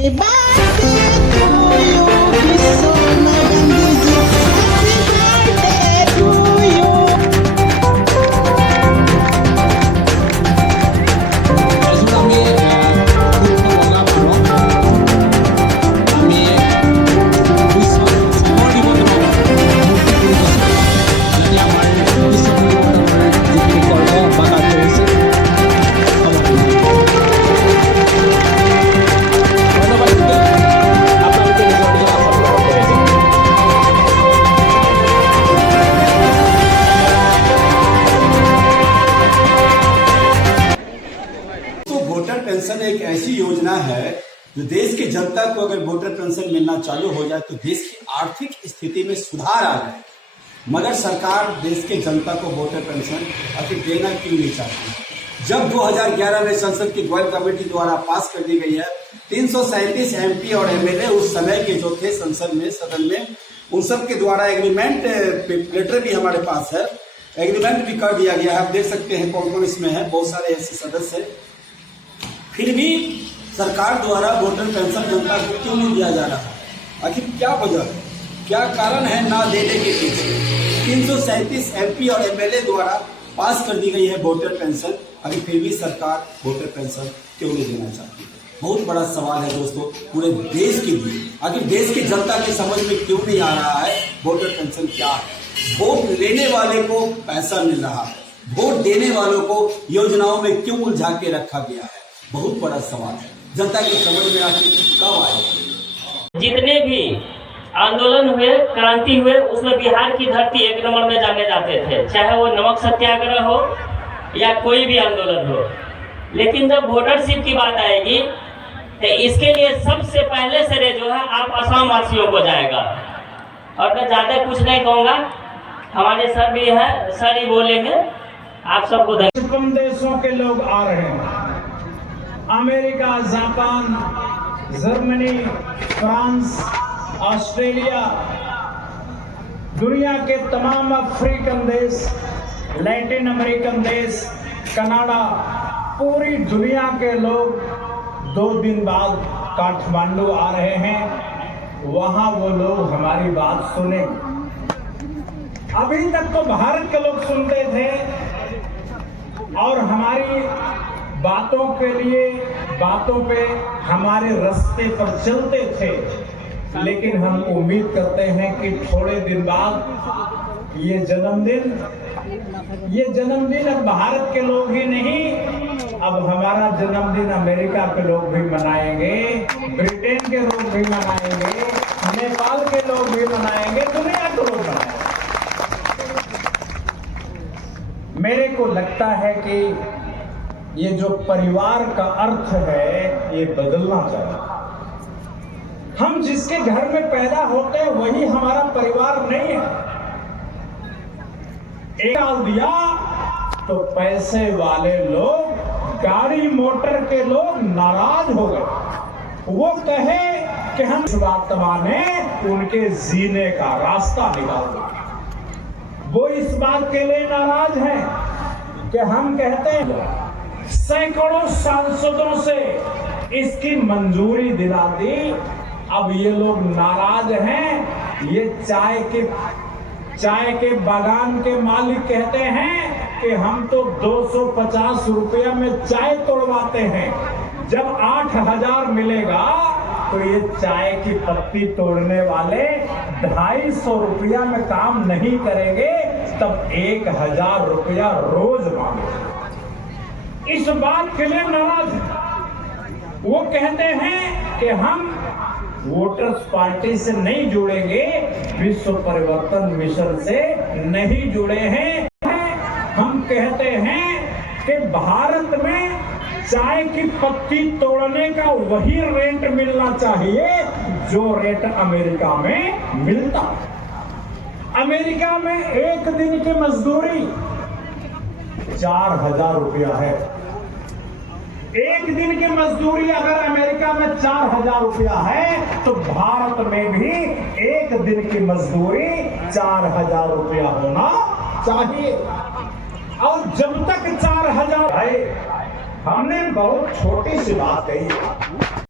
Happy birthday to you, Miss Sona Gandhi ji. Happy birthday to you. अजून आम्ही खूप बोलला म्हणून आम्ही समोर निघतो आणि आपण समोर जिथे कळवा बघा वोटर पेंशन एक ऐसी योजना है जो देश की जनता को अगर वोटर पेंशन मिलना चालू हो जाए तो देश की आर्थिक स्थिति में सुधार आ जाए। मगर सरकार देश के जनता को वोटर पेंशन आखिर देना क्यों नहीं चाहती। जब 2011 में संसद की गोयल कमेटी द्वारा पास कर दी गई है 337 एमपी और एमएलए उस समय के जो थे संसद में सदन में उन सब के द्वारा एग्रीमेंट लेटर भी हमारे पास है, एग्रीमेंट भी कर दिया गया है। आप देख सकते हैं कौन कौन इसमें है, बहुत सारे ऐसे सदस्य हैं। फिर भी सरकार द्वारा वोटर पेंशन जनता को क्यों नहीं दिया जा रहा? आखिर क्या वजह है, क्या कारण है ना देने के पीछे? 337 एमपी और एमएलए द्वारा पास कर दी गई है वोटर पेंशन, अभी फिर भी सरकार वोटर पेंशन क्यों नहीं देना चाहती? बहुत बड़ा सवाल है दोस्तों पूरे देश के लिए। आखिर देश की जनता की समझ में क्यों नहीं आ रहा है वोटर पेंशन क्या है? वोट लेने वाले को पैसा मिल रहा है, वोट देने वालों को योजनाओं में क्यों उलझा के रखा गया है? बहुत बड़ा सवाल है, जनता की समझ में आखिर कब आएगा? जितने भी आंदोलन हुए, क्रांति हुए, उसमें बिहार की धरती एक नंबर में जाने जाते थे, चाहे वो नमक सत्याग्रह हो या कोई भी आंदोलन हो। लेकिन जब वोटरशिप की बात आएगी तो इसके लिए सबसे पहले श्रेय जो है आप असम वासियों को जाएगा। और मैं ज़्यादा कुछ नहीं कहूँगा, हमारे सर भी है, सर ही बोलेंगे। आप सबको कम देशों के लोग आ रहे हैं, America, Japan, Germany, France, Australia, दुनिया के तमाम अफ्रीकन देश, लैटिन अमेरिकन देश, कनाडा, पूरी दुनिया के लोग 2 दिन बाद काठमांडू आ रहे हैं। वहां वो लोग हमारी बात सुनेंगे। अभी तक तो भारत के लोग सुनते थे और हमारी बातों पे हमारे रास्ते पर चलते थे। लेकिन हम उम्मीद करते हैं कि थोड़े दिन बाद ये जन्मदिन अब भारत के लोग ही नहीं, अब हमारा जन्मदिन अमेरिका के लोग भी मनाएंगे, ब्रिटेन के लोग भी मनाएंगे, नेपाल के लोग भी मनाएंगे, दुनिया के लोग मनाएंगे। मेरे को लगता है कि ये जो परिवार का अर्थ है ये बदलना चाहिए। हम जिसके घर में पैदा होते हैं वही हमारा परिवार नहीं है। एक डाल दिया तो पैसे वाले लोग, गाड़ी मोटर के लोग नाराज हो गए। वो कहे कि हम आत्मा ने उनके जीने का रास्ता निकाल दिया। वो इस बात के लिए नाराज हैं कि हम कहते हैं सैकड़ों सांसदों से इसकी मंजूरी दिला दी, अब ये लोग नाराज हैं। ये चाय के बागान के मालिक कहते हैं कि हम तो 250 रुपया में चाय तोड़वाते हैं, जब 8000 मिलेगा तो ये चाय की पत्ती तोड़ने वाले 250 रुपया में काम नहीं करेंगे, तब 1000 रुपया रोज मांगेंगे। इस बात के लिए नाराज है। वो कहते हैं कि हम वोटर्स पार्टी से नहीं जुड़ेंगे, विश्व परिवर्तन मिशन से नहीं जुड़े हैं। हम कहते हैं कि भारत में चाय की पत्ती तोड़ने का वही रेट मिलना चाहिए जो रेट अमेरिका में मिलता। अमेरिका में एक दिन की मजदूरी 4000 रुपया है। एक दिन की मजदूरी अगर अमेरिका में 4000 रुपया है तो भारत में भी एक दिन की मजदूरी 4000 रुपया होना चाहिए। और जब तक 4000 है, हमने बहुत छोटी सी बात कही।